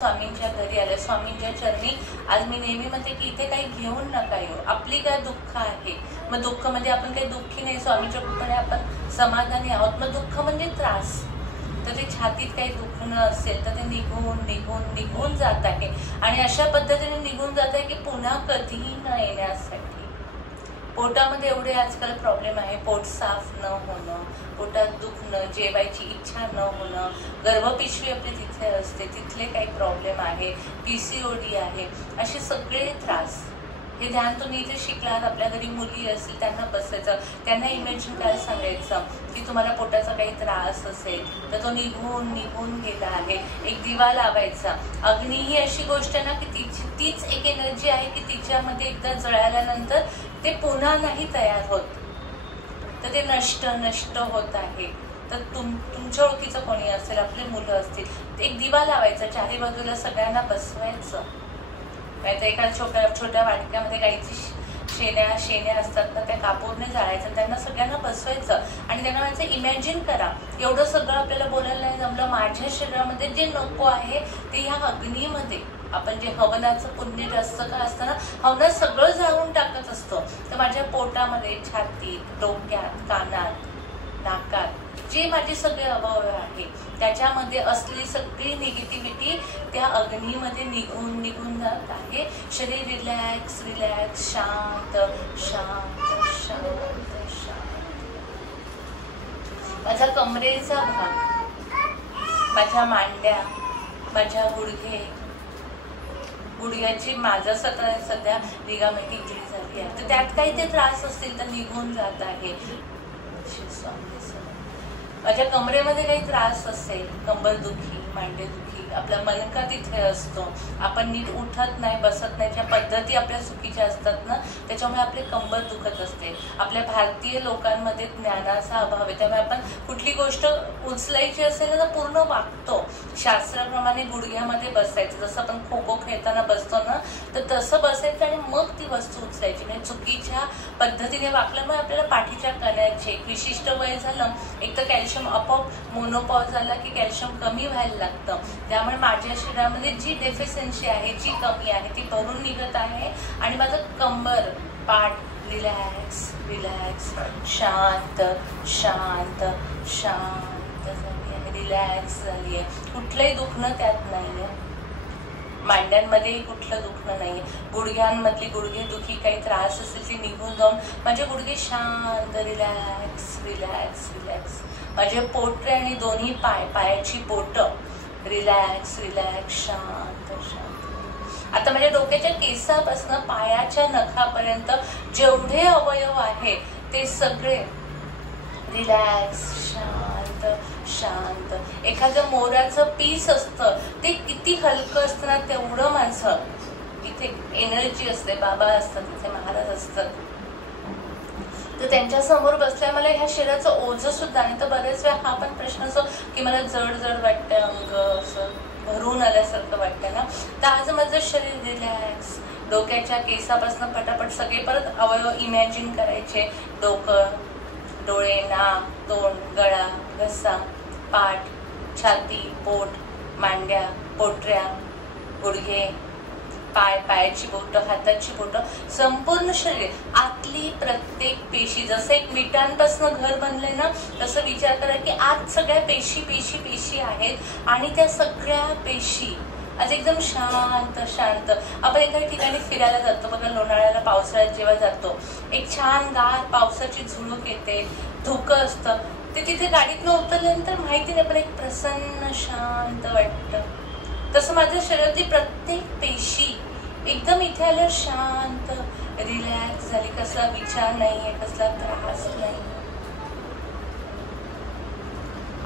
स्वामींच्या घरी आले, स्वामींच्या चरणी आज मी नेहमी म्हणते की इथे काही घेऊन नका येऊ. आपली काय दुःख आहे, मग दुःख म्हणजे आपण काही दुःखी नाही, स्वामींच्या कृपेने आपण समाधानी आहोत. मग दुःख म्हणजे त्रास, तर ते छातीत काही दुखणं असेल तर ते निघून निघून निघून जात आहे आणि अशा पद्धतीने निघून जात आहे की पुन्हा कधीही न येण्यासाठी. पोटामध्ये एवढे आजकाल प्रॉब्लेम आहे, पोट साफ न होणं, पोटात दुखणं, जेवायची इच्छा न होणं, गर्भपिशवी आपली तिथे असते, तिथले काही प्रॉब्लेम आहे, PCOD आहे, असे सगळे त्रास. हे ध्यान तुम्ही इथे शिकलात. आपल्या घरी मुली असतील त्यांना बसायचं, त्यांना इमॅजिन करायला सांगायचं की तुम्हाला पोटाचा काही त्रास असेल तर तो निघून निघून गेला आहे. एक दिवा लावायचा. अग्नी ही अशी गोष्ट आहे ना की तीच एक एनर्जी आहे की तिच्यामध्ये एकदा जळाल्यानंतर ते पुन्हा नाही तयार होत, तर ते नष्ट होत आहे. तर तुमच्या ओळखीचं कोणी असेल, आपले मुलं असतील, एक दिवा लावायचा, चारी बाजूला सगळ्यांना बसवायचं. नाहीतर एका छोट्या वाटक्यामध्ये गाईची शेण्या असतात ना, त्या कापूरने जाळायचं, त्यांना सगळ्यांना बसवायचं आणि त्यांना म्हणायचं इमॅजिन करा. एवढं सगळं आपल्याला बोलायला नाही जमलं, माझ्या शरीरामध्ये जे नको आहे ते ह्या अग्नीमध्ये, आपण जे हवनाचं पुण्य जास्त का असतं ना, हवनात सगळं जाळून टाकत असतो. तर माझ्या पोटामध्ये, छातीत, डोक्यात, कानात, नाकात जे माझे सगळे अवयव आहे त्याच्यामध्ये असलेली सगळी निगेटिव्हिटी त्या अग्नीमध्ये निघून निघून जात आहे. शरीर रिलॅक्स रिलॅक्स, शांत शांत शांत शांत. माझा कमरेचा भाग, माझ्या मांड्या, माझ्या गुडघ्याची माझं सध्या लिगामेंट इंजुरी झाली आहे, तर त्यात काही ते त्रास असतील तर निघून जात आहे. माझ्या कमरेमध्ये काही त्रास असेल, कंबरदुखी, मांडेदुखी, आपला मनका तिथे असतो, आपण नीट उठत नाही, बसत नाही, ज्या पद्धती आपल्या चुकीच्या असतात ना, त्याच्यामुळे आपले कंबर दुखत असते. आपल्या भारतीय लोकांमध्ये ज्ञानाचा अभाव आहे, त्यामुळे आपण कुठली गोष्ट उचलायची असेल ना तर पूर्ण वागतो. शास्त्राप्रमाणे गुडघ्यामध्ये बसायचं, जसं आपण खो खो खेळताना बसतो ना, तर तसं बसायचं आणि मग ती वस्तू उचलायची. म्हणजे चुकीच्या पद्धतीने वागल्यामुळे आपल्याला पाठीच्या कण्याचे एक विशिष्ट वय झालं, एक तर कॅल्शियम आपोआप मोनोपॉज झाला की कॅल्शियम कमी व्हायला लागतं. त्यामुळे माझ्या शरीरामध्ये जी डेफिशियन्सी आहे, जी कमी आहे ती भरून निघत आहे आणि माझं कंबर, पाठ रिलॅक्स रिलॅक्स, शांत शांत शांत झाली आहे, रिलॅक्स झाली आहे. कुठलंही दुखणं त्यात नाही आहे. मांड्यांमध्ये कुठलं दुखणं नाही. गुडघ्यांमधली गुडघेदुखी, काही त्रास असेल ते निघून जाऊन माझे गुडघे शांत रिलॅक्स रिलॅक्स रिलॅक्स. माझे पोटरे आणि दोन्ही पायाची बोटं रिलॅक्स रिलॅक्स, शांत शांत. आता माझ्या डोक्याच्या केसापासून पायाच्या नखापर्यंत जेवढे अवयव आहे ते सगळे रिलॅक्स, शांत शांत. एखादं मोराचं पीस असतं ते किती हलकं असतं ना, तेवढं माझं इथे एनर्जी असते. बाबा असतात, इथे महाराज असतात, तर त्यांच्या समोर बसल्या मला ह्या शरीराचं ओझं सुद्धा नाही. तर बरेच वेळा हा पण प्रश्न असतो की मला जड जड वाटतं, अंग असं भरून आल्यासारखं वाटतं ना, तर आज माझं शरीर रिलॅक्स. डोक्याच्या केसापासून पटापट सगळे परत अवयव इमॅजिन करायचे. डोकं, डोळे, नाक, तोंड, गळा, घसा, पाठ, छाती, पोट, मांड्या, पोटऱ्या, गुडघे, पायाची बोटं, हाताची बोटं, संपूर्ण शरीर, आतली प्रत्येक पेशी. जसं एक विटांपासून घर बनलंय ना, तसं विचार करा की आत सगळ्या पेशी आहेत आणि त्या सगळ्या पेशी आज एकदम शांत शांत. आपण एखाद्या ठिकाणी फिरायला जातो बघा, लोणावळ्याला पावसाळ्यात जेव्हा जातो, एक छान गार पावसाची झुळूक येते, धुकं असतं, ते तिथे गाडीतनं उतरल्यानंतर माहिती नाही पण एक प्रसन्न शांत वाटतं. तसं माझ्या शरीरातली प्रत्येक पेशी एकदम इथे आल्यावर शांत रिलॅक्स झाली. कसला विचार नाहीये, कसला त्रास नाही.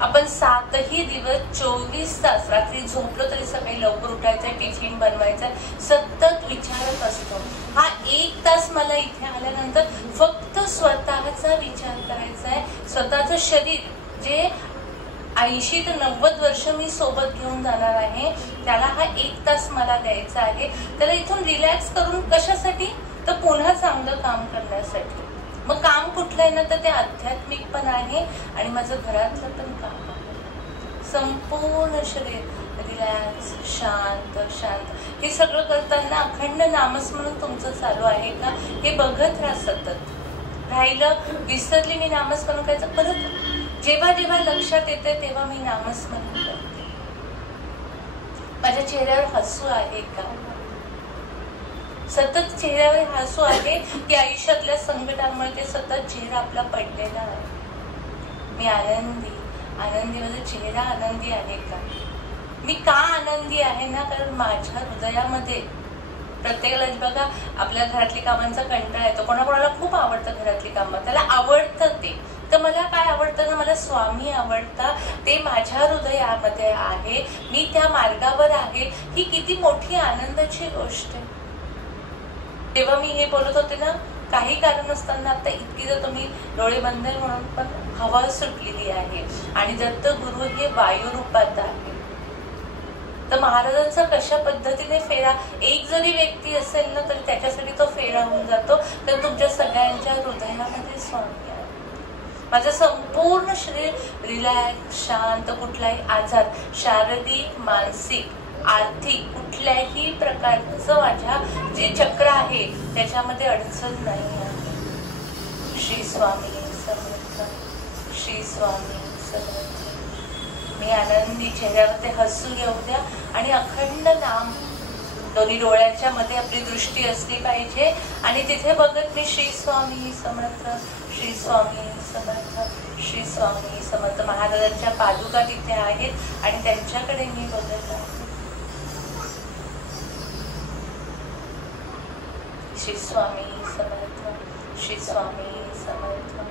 आपण 7ही दिवस 24 तास रात्री झोपलो तरी सकाळी लवकर उठायचंय, टिफिन बनवायचंय, सतत विचारत असतो. हा 1 तास मला इथे आल्यानंतर फक्त स्वतःचा विचार करायचा आहे. स्वतःचं शरीर जे 80 ते 90 वर्ष मी सोबत घेऊन जाणार आहे, त्याला हा 1 तास मला द्यायचा आहे. त्याला इथून रिलॅक्स करून कशासाठी, तर पुन्हा चांगलं काम करण्यासाठी. मग काम कुठलं आहे ना, तर ते आध्यात्मिक पण आहे आणि माझं घरातलं पण काम आहे. संपूर्ण शरीर रिलॅक्स, शांत शांत. हे सगळं करताना अखंड नामस्मरण तुमचं चालू आहे का हे बघत राहा. सतत राहिलं, विसरली मी नामस्मरण करायचं, परत जेव्हा जेव्हा लक्षात येते तेव्हा मी नामस्मरण करते. माझ्या चेहऱ्यावर हसू आहे का? सतत चेहऱ्यावर हसू आहे की आयुष्यातल्या संकटांमुळे ते सतत चेहरा आपला पडलेला आहे? मी आनंदी, आनंदी, माझा चेहरा आनंदी आहे का? मी का आनंदी आहे ना, कारण माझ्या हृदयामध्ये प्रत्येकाला बघा आपल्या घरातली कामांचा कंटाळा येतो. कोणाकोणाला खूप आवडतं घरातली कामं, त्याला आवडतं ते. तर मला काय आवडतं ना, मला स्वामी आवडतात, ते माझ्या हृदयामध्ये आहे, मी त्या मार्गावर आहे. ही किती मोठी आनंदाची गोष्ट आहे. तेव्हा मी हे बोलत होते ना, काही कारण नसताना आता इतकी जर तुम्ही डोळे बंद म्हणून पण हवा सुटलेली आहे आणि दत्त गुरु हे वायू रूपात आहे. तर महाराजांचा कशा पद्धतीने फेरा, एक जरी व्यक्ती असेल ना तरी त्याच्यासाठी तो फेरा होऊन जातो. तर तुमच्या सगळ्यांच्या हृदयामध्ये स्वामी आहे. माझं संपूर्ण शरीर रिलॅक्स, शांत, कुठलाही आजार, शारीरिक, मानसिक, आर्थिक कुठल्याही प्रकारचं माझ्या जे चक्र आहे त्याच्यामध्ये अडचण नाही आहे. श्री स्वामी समर्थ, श्री स्वामी समर्थ. मी आनंदी, चेहऱ्यावर ते हसू येऊ द्या आणि अखंड नाम. दोन्ही डोळ्याच्या मध्ये आपली दृष्टी असली पाहिजे आणि तिथे बघत मी श्री स्वामी समर्थ, श्री स्वामी समर्थ, श्री स्वामी समर्थ. महाराजांच्या पादुका तिथे आहेत आणि त्यांच्याकडे मी बघत आहे. श्री स्वामी समर्थ, श्री स्वामी समर्थ.